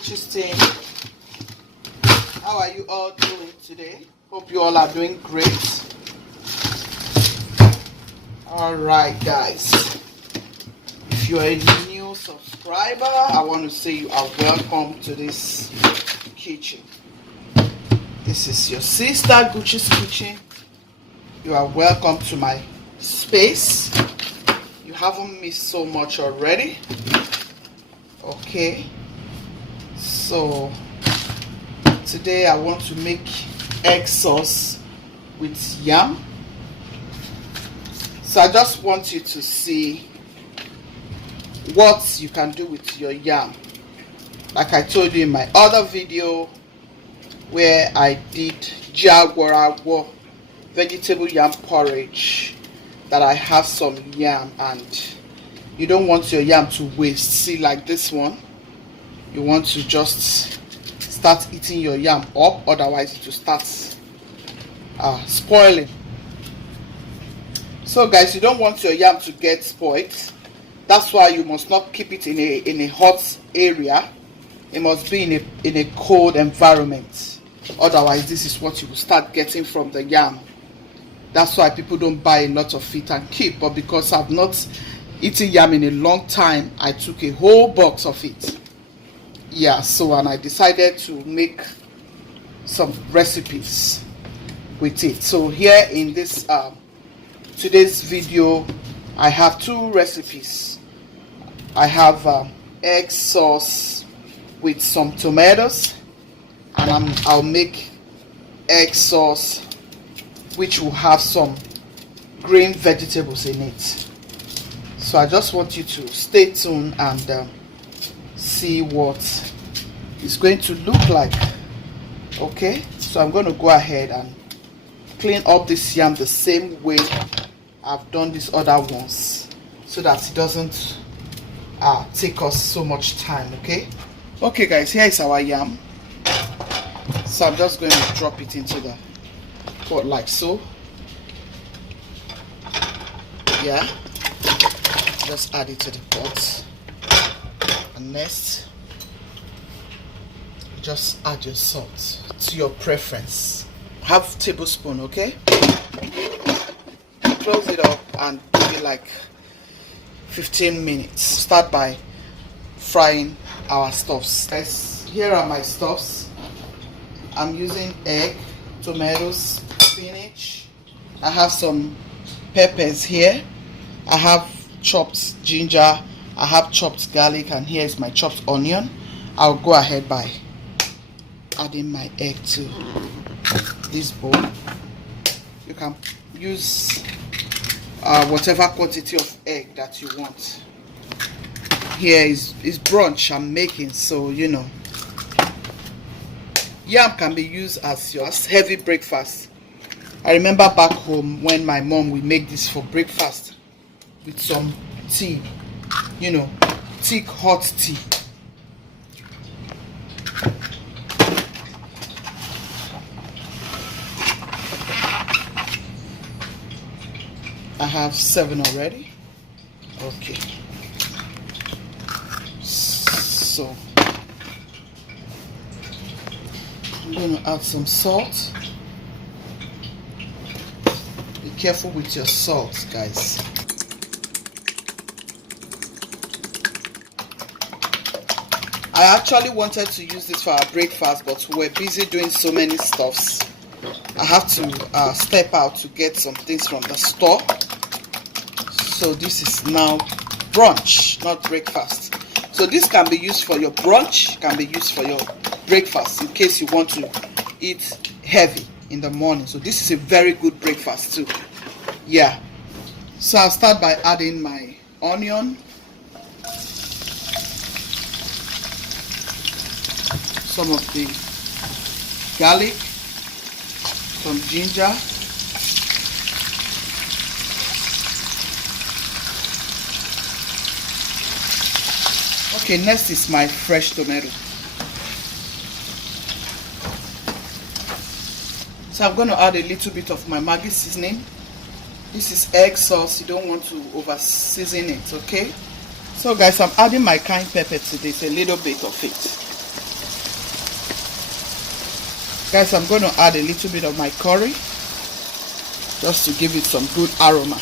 Guchies team. How are you all doing today? Hope you all are doing great. Alright guys, if you are a new subscriber, I want to say you are welcome to this kitchen. This is your sister Guchies kitchen. You are welcome to my space. You haven't missed so much already. Okay, so today I want to make egg sauce with yam. So I just want you to see what you can do with your yam. Like I told you in my other video where I did jagwarawo vegetable yam porridge, that I have some yam and you don't want your yam to waste. See, like this one, you want to just start eating your yam up, otherwise it will start spoiling. So guys, you don't want your yam to get spoiled. That's why you must not keep it in a hot area. It must be in a cold environment. Otherwise, this is what you will start getting from the yam. That's why people don't buy a lot of it and keep. But because I've not eaten yam in a long time, I took a whole box of it. Yeah, so and I decided to make some recipes with it. So here in this today's video, I have two recipes. I have egg sauce with some tomatoes, and I'll make egg sauce which will have some green vegetables in it. So I just want you to stay tuned and see what it's going to look like. Okay, so I'm going to go ahead and clean up this yam the same way I've done these other ones, so that it doesn't take us so much time. Okay guys, here is our yam. So I'm just going to drop it into the pot like so. Yeah, just add it to the pot, and next just add your salt to your preference. Half tablespoon. Okay, close it up and give it like 15 minutes. Start by frying our stuffs. Guys, here are my stuffs. I'm using egg, tomatoes, spinach. I have some peppers here. I have chopped ginger. I have chopped garlic, and here is my chopped onion. I'll go ahead by adding my egg to this bowl. You can use whatever quantity of egg that you want. Here is brunch I'm making, so you know, yam can be used as your heavy breakfast. I remember back home when my mom would make this for breakfast with some tea, you know, thick hot tea. I have 7 already. Okay, so I'm going to add some salt. Be careful with your salt, guys. I actually wanted to use this for our breakfast, but we're busy doing so many stuffs. I have to step out to get some things from the store. So this is now brunch, not breakfast. So this can be used for your brunch, can be used for your breakfast in case you want to eat heavy in the morning. So this is a very good breakfast too. Yeah. So I'll start by adding my onion, some of the garlic, some ginger, okay, next is my fresh tomato. So I'm going to add a little bit of my maggi seasoning. This is egg sauce, you don't want to over season it. Okay, so guys, I'm adding my cayenne pepper to this, a little bit of it. Guys, I'm going to add a little bit of my curry just to give it some good aroma.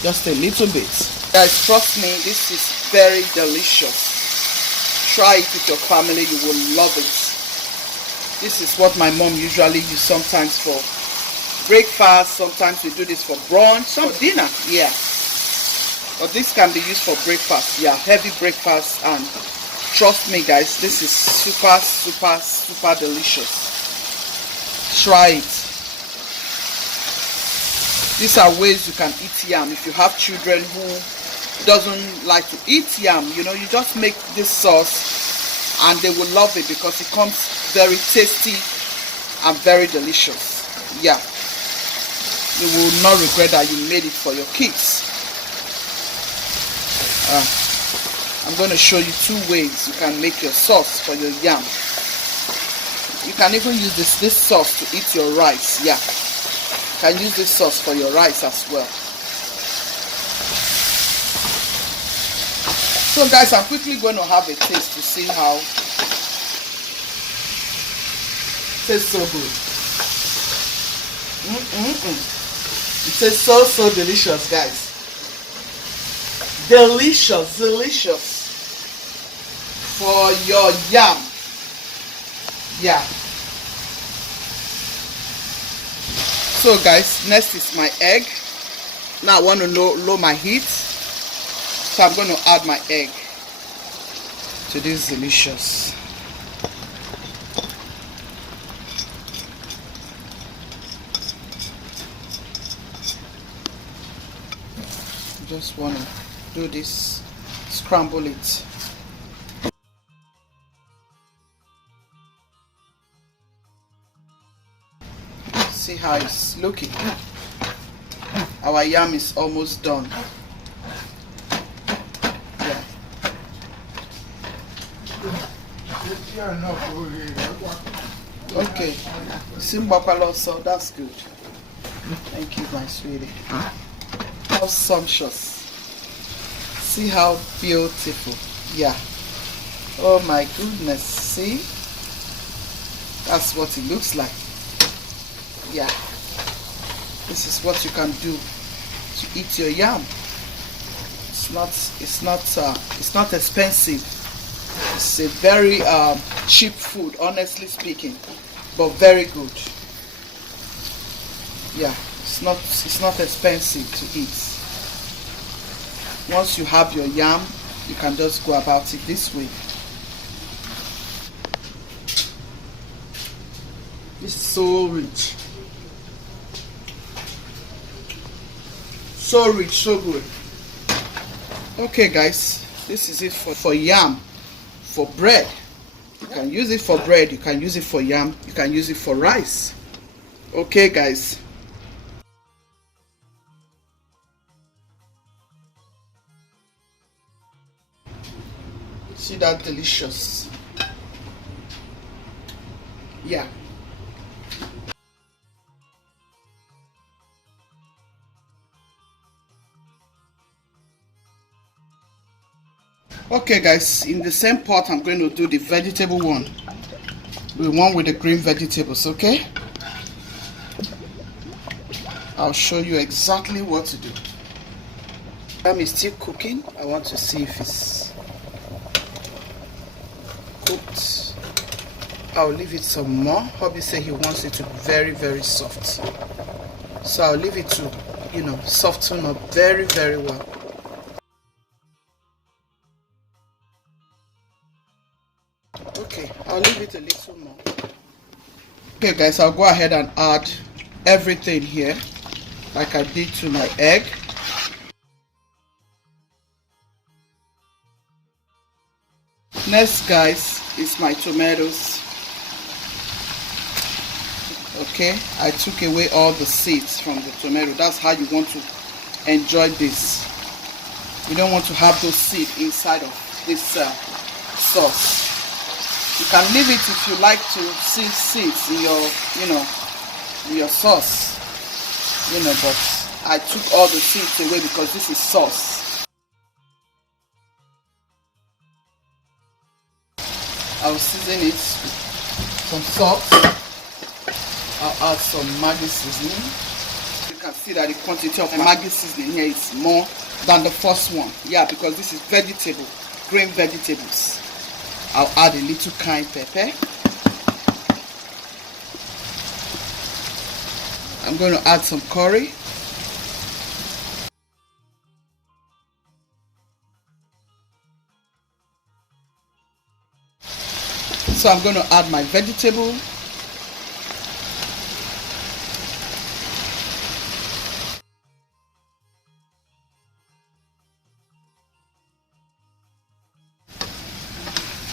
Just a little bit. Guys, trust me, this is very delicious. Try it with your family, you will love it. This is what my mom usually uses sometimes for breakfast, sometimes we do this for brunch, some dinner, yeah. But this can be used for breakfast, yeah, heavy breakfast, and trust me guys, this is super, super, super delicious. Try it. These are ways you can eat yam. If you have children who doesn't like to eat yam, you know, you just make this sauce and they will love it because it comes very tasty and very delicious. Yeah, you will not regret that you made it for your kids. I'm going to show you 2 ways you can make your sauce for your yam. You can even use this sauce to eat your rice. Yeah, you can use this sauce for your rice as well. So guys, I'm quickly going to have a taste to see how it tastes. So good. It tastes so delicious, guys. Delicious, delicious for your yam. Yeah. So guys, next is my egg. Now I want to lower my heat. So I'm going to add my egg to this delicious. Just want to do this, scramble it. See how it's looking. Our yam is almost done. Okay, Simbapalo, so that's good. Thank you, my sweetie. How sumptuous. See how beautiful. Yeah. Oh my goodness. See? That's what it looks like. Yeah. This is what you can do to eat your yam. It's not expensive. It's a very cheap food, honestly speaking, but very good. Yeah, it's not expensive to eat. Once you have your yam, you can just go about it this way. This is so rich. So rich, so good. Okay guys, this is it for yam. For bread, you can use it for bread, you can use it for yam, you can use it for rice. Okay guys, see that delicious? Yeah. Okay guys, in the same pot I'm going to do the vegetable one, the one with the green vegetables. Okay, I'll show you exactly what to do. Yam is still cooking. I want to see if it's cooked. I'll leave it some more. Hubby said he wants it to be very, very soft, so I'll leave it to, you know, soften up very, very well. Okay, I'll leave it a little more. Okay guys, I'll go ahead and add everything here like I did to my egg. Next guys is my tomatoes. Okay, I took away all the seeds from the tomato. That's how you want to enjoy this. You don't want to have those seeds inside of this sauce. You can leave it if you like to see seeds in your, you know, in your sauce, you know, but I took all the seeds away because this is sauce. I'll season it with some salt. I'll add some maggi seasoning. You can see that the quantity of maggi seasoning here is more than the first one. Yeah, because this is vegetable, green vegetables. I'll add a little cayenne pepper. I'm going to add some curry. So I'm going to add my vegetable.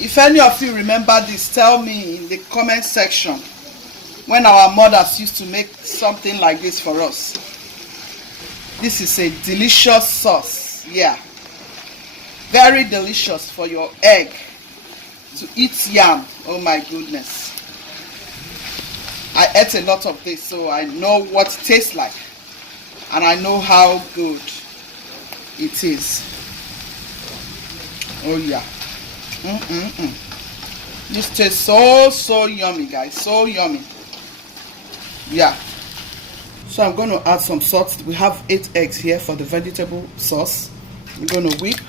If any of you remember this, tell me in the comment section when our mothers used to make something like this for us. This is a delicious sauce. Yeah, very delicious for your egg to eat yam. Oh my goodness, I ate a lot of this, so I know what it tastes like and I know how good it is. Oh yeah. This tastes so yummy, guys, so yummy. Yeah, so I'm going to add some salt. We have 8 eggs here for the vegetable sauce. I'm going to whip,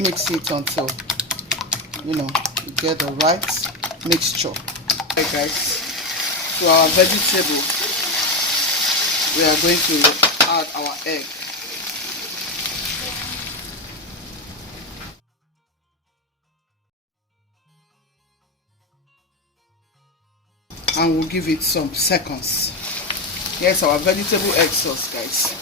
mix it until you get the right mixture. Okay guys, to our vegetable we are going to add our egg. And we'll give it some seconds. Here's our vegetable egg sauce, guys.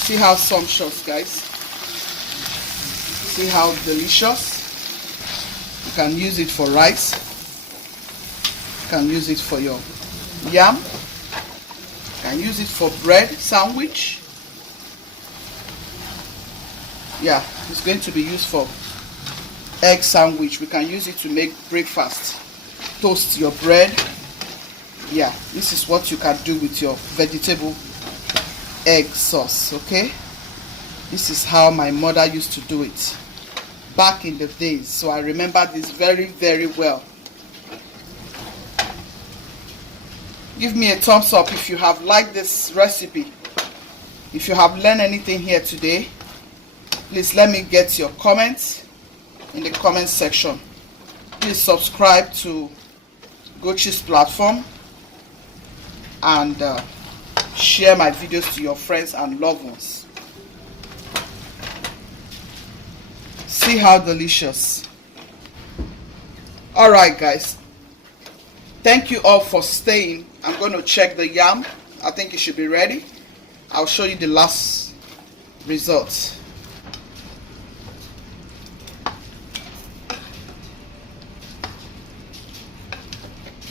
See how sumptuous, guys. See how delicious. You can use it for rice. You can use it for your yam. You can use it for bread sandwich. Yeah, it's going to be used for egg sandwich. We can use it to make breakfast. Toast your bread. Yeah, this is what you can do with your vegetable egg sauce. Okay, this is how my mother used to do it back in the days, so I remember this very well. Give me a thumbs up if you have liked this recipe. If you have learned anything here today, please let me get your comments in the comment section. Please subscribe to Guchies platform and share my videos to your friends and loved ones. See how delicious. Alright guys, thank you all for staying. I'm going to check the yam. I think it should be ready. I'll show you the last result.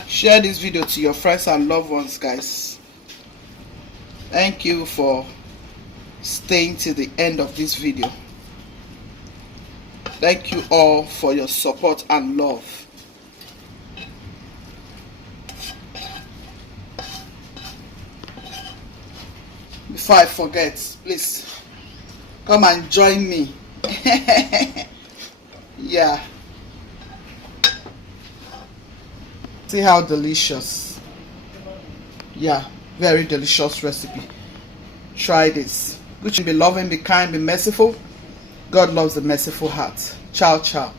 Share this video to your friends and loved ones, guys. Thank you for staying till the end of this video. Thank you all for your support and love. Before I forget, please come and join me. Yeah. See how delicious. Yeah, very delicious recipe. Try this. Good, be loving, be kind, be merciful. God loves the merciful heart. Ciao, ciao.